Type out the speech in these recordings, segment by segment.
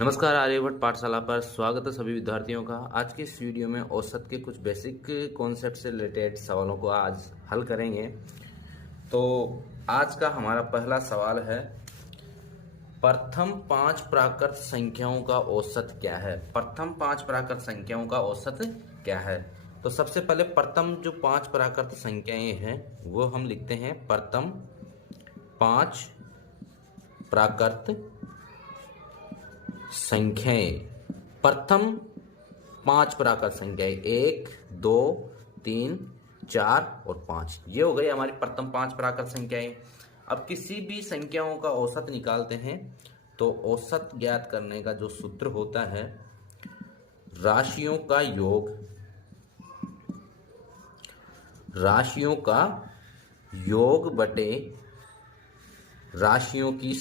नमस्कार, आर्यभट्ट पाठशाला पर स्वागत है सभी विद्यार्थियों का। आज के इस वीडियो में औसत के कुछ बेसिक कॉन्सेप्ट से रिलेटेड सवालों को आज हल करेंगे। तो आज का हमारा पहला सवाल है, प्रथम 5 प्राकृत संख्याओं का औसत क्या है। प्रथम 5 प्राकृत संख्याओं का औसत क्या है। तो सबसे पहले प्रथम जो 5 प्राकृत संख्याएं हैं वो हम लिखते हैं प्रथम 5 प्राकृत संख्याएं। प्रथम 5 प्राकृत संख्याएं 1, 2, 3, 4 और 5, ये हो गई हमारी प्रथम 5 प्राकृत संख्याएं। अब किसी भी संख्याओं का औसत निकालते हैं तो औसत ज्ञात करने का जो सूत्र होता है, राशियों का योग बटे राशियों की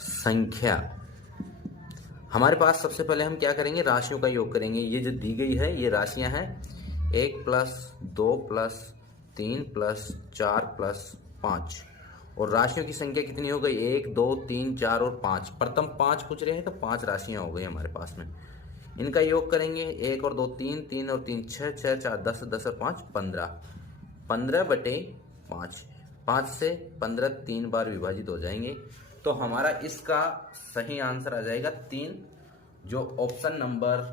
संख्या। हमारे पास सबसे पहले हम क्या करेंगे, राशियों का योग करेंगे। ये जो दी गई है ये राशियां हैं 1 + 2 + 3 + 4 + 5, और राशियों की संख्या कितनी हो गई 1, 2, 3, 4 और 5। प्रथम 5 पूछ रहे हैं तो 5 राशियां हो गई हमारे पास में। इनका योग करेंगे 1 और 2 3, 3 और 3 6, 6 4 10, 10 और 5 15, 15/5, 5 से 15 3 बार विभाजित हो जाएंगे। तो हमारा इसका सही आंसर आ जाएगा 3, जो ऑप्शन नंबर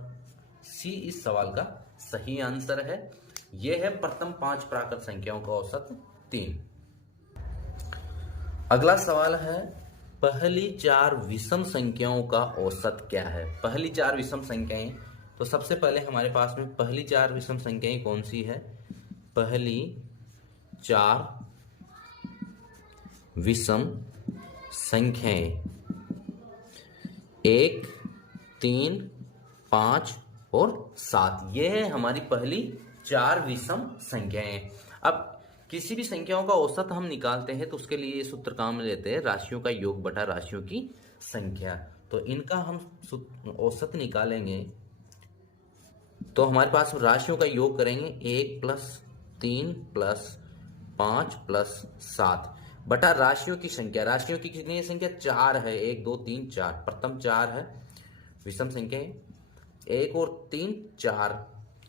सी इस सवाल का सही आंसर है। यह है प्रथम 5 प्राकृत संख्याओं का औसत 3। अगला सवाल है, पहली 4 विषम संख्याओं का औसत क्या है। पहली 4 विषम संख्याएं, तो सबसे पहले हमारे पास में पहली 4 विषम संख्याएं कौन सी है। पहली 4 विषम संख्याएं 1, 3, 5 और 7, ये है हमारी पहली 4 विषम संख्याएं। अब किसी भी संख्याओं का औसत हम निकालते हैं तो उसके लिए ये सूत्र काम में लेते हैं, राशियों का योग बटा राशियों की संख्या। तो इनका हम औसत निकालेंगे तो हमारे पास राशियों का योग करेंगे 1 + 3 + 5 + 7 बटा राशियों की संख्या। राशियों की कितनी है संख्या 4 है, 1, 2, 3, 4। प्रथम 4 है विषम संख्या, 1 और 3 4,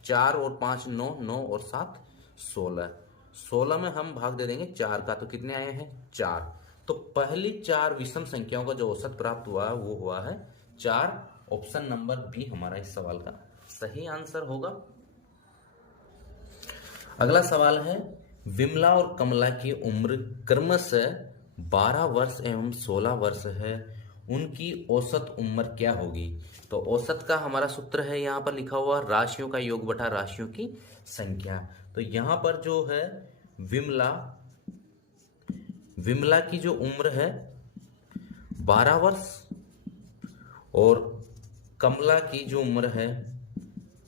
4 और 5 9, 9 और 7 16, 16 में हम भाग दे देंगे 4 का, तो कितने आए हैं 4। तो पहली 4 विषम संख्याओं का जो औसत प्राप्त हुआ है वो हुआ है 4। ऑप्शन नंबर बी हमारा इस सवाल का सही आंसर होगा। अगला सवाल है, विमला और कमला की उम्र क्रमशः 12 वर्ष एवं 16 वर्ष है, उनकी औसत उम्र क्या होगी। तो औसत का हमारा सूत्र है यहाँ पर लिखा हुआ, राशियों का योग बटा राशियों की संख्या। तो यहाँ पर जो है विमला की जो उम्र है 12 वर्ष, और कमला की जो उम्र है,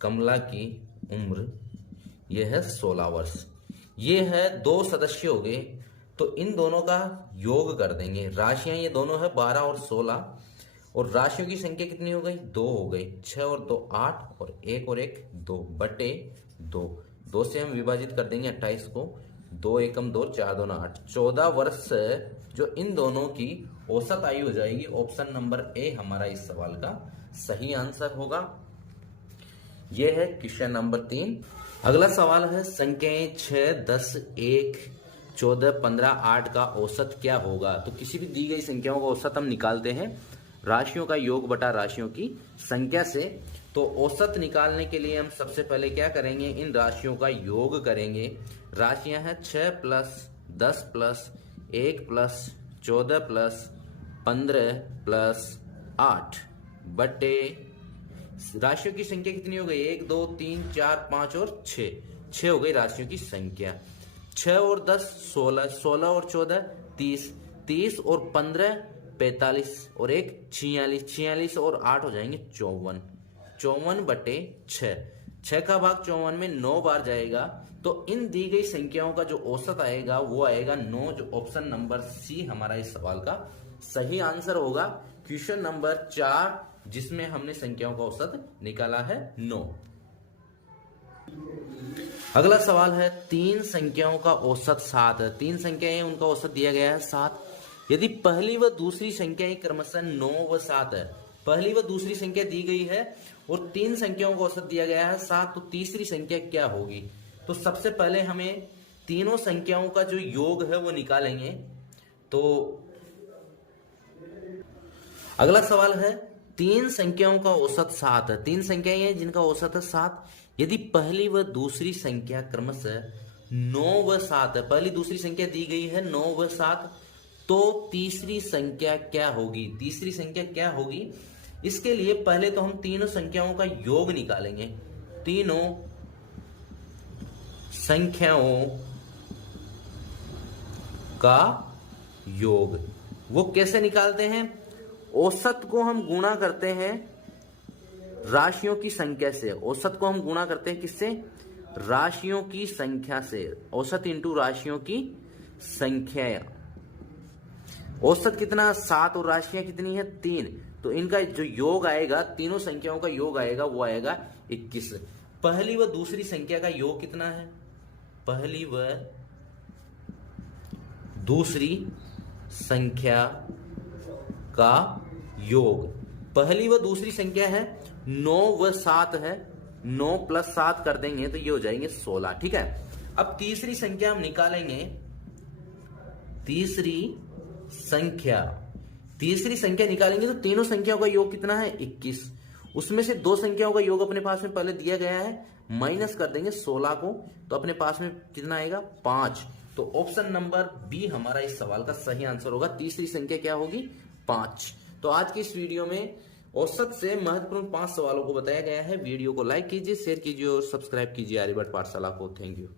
कमला की उम्र यह है 16 वर्ष। ये है 2 सदस्य हो गए, तो इन दोनों का योग कर देंगे। राशियां ये दोनों है 12 और 16, और राशियों की संख्या कितनी हो गई 2 हो गई। 6 और 2 8, और 1 और 1 2 बटे 2, 2 से हम विभाजित कर देंगे 28 को, 2 एकम 2, 4 2 8, 14 वर्ष जो इन दोनों की औसत आयु हो जाएगी। ऑप्शन नंबर ए हमारा इस सवाल का सही आंसर होगा। यह है क्वेश्चन नंबर 3। अगला सवाल है, संख्याएं 6, 10, 1, 14, 15, 8 का औसत क्या होगा। तो किसी भी दी गई संख्याओं का औसत हम निकालते हैं राशियों का योग बटा राशियों की संख्या से। तो औसत निकालने के लिए हम सबसे पहले क्या करेंगे, इन राशियों का योग करेंगे। राशियां हैं 6 + 10 + 1 + 14 + 15 + 8 बटे राशियों की संख्या कितनी हो गई 1, 2, 3, 4, 5 और 6, 6 हो गई राशियों की संख्या। 6 और 10 16, 16 और 14 30, 30 और 15 45, और 1 46, 46 और 8 हो जाएंगे 54, 54 बटे 6, 6 का भाग 54 में 9 बार जाएगा। तो इन दी गई संख्याओं का जो औसत आएगा वो आएगा 9, जो ऑप्शन नंबर सी हमारा इस सवाल का सही आंसर होगा। क्वेश्चन नंबर 4 जिसमें हमने संख्याओं का औसत निकाला है 9। अगला सवाल है, 3 संख्याओं का औसत 7 है। 3 संख्याएं उनका औसत दिया गया है 7। यदि पहली व दूसरी संख्याएं क्रमशः 9 व 7 है, पहली व दूसरी संख्या दी गई है और 3 संख्याओं का औसत दिया गया है 7, तो तीसरी संख्या क्या होगी? तो सबसे पहले हमें तीनों संख्याओं का जो योग है वो निकालेंगे। तो अगला सवाल है, 3 संख्याओं का औसत 7 है, 3 संख्याएं हैं जिनका औसत है 7। यदि पहली व दूसरी संख्या क्रमशः 9 व 7 है, पहली दूसरी संख्या दी गई है 9 व 7, तो तीसरी संख्या क्या होगी? तीसरी संख्या क्या होगी? इसके लिए पहले तो हम तीनों संख्याओं का योग निकालेंगे। तीनों संख्याओं का योग वो कैसे निकालते हैं? औसत को हम गुणा करते हैं राशियों की संख्या से। औसत को हम गुणा करते हैं किससे? राशियों की संख्या से। औसत इंटू राशियों की संख्या। औसत कितना? 7 और राशियां कितनी है? 3। तो इनका जो योग आएगा, तीनों संख्याओं का योग आएगा, वो आएगा 21। पहली व दूसरी संख्या का योग कितना है? पहली व दूसरी संख्या का योग, पहली व दूसरी संख्या है 9 व 7 है, 9 प्लस 7 कर देंगे तो ये हो जाएंगे 16। ठीक है, अब तीसरी संख्या हम निकालेंगे। तीसरी संख्या निकालेंगे तो तीनों संख्याओं का योग कितना है? 21। उसमें से 2 संख्याओं का योग अपने पास में पहले दिया गया है, माइनस कर देंगे 16 को, तो अपने पास में कितना आएगा? 5। तो ऑप्शन नंबर बी हमारा इस सवाल का सही आंसर होगा। तीसरी संख्या क्या होगी? 5। तो आज की इस वीडियो में औसत से महत्वपूर्ण 5 सवालों को बताया गया है। वीडियो को लाइक कीजिए, शेयर कीजिए और सब्सक्राइब कीजिए आर्यभट्ट पाठशाला को। Thank you.